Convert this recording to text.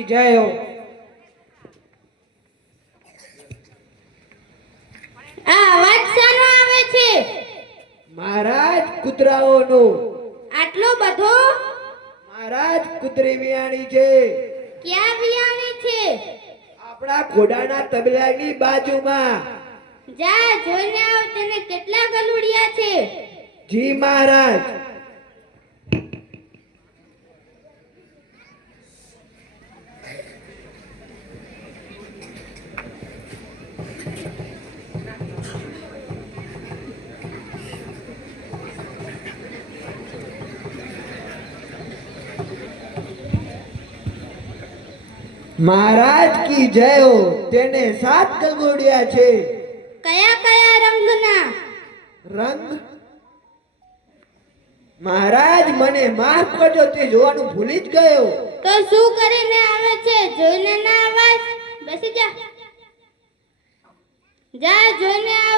કી જય હો. આ અવાજ શાનો આવે છે? મહારાજ કૂતરાઓનો. આટલો બધો? મહારાજ કૂતરી વિયાણી છે. ક્યાં વિયાણી છે? આપણા ઘોડાના તબેલાની બાજુમાં. જા જોઈને આવ, તેને કેટલા ગલુડિયા છે? જી મહારાજ. મહારાજ કી જય હો. તેને 7 ગલગોડિયા છે. કયા કયા રંગના? રંગ? મહારાજ મને માફ કરજો, તે જોવાનું ભૂલી જ ગયો. તો શું કરીને આવે છે? જોઈને ના અવાજ. બેસી જા. જા જોઈને આવ.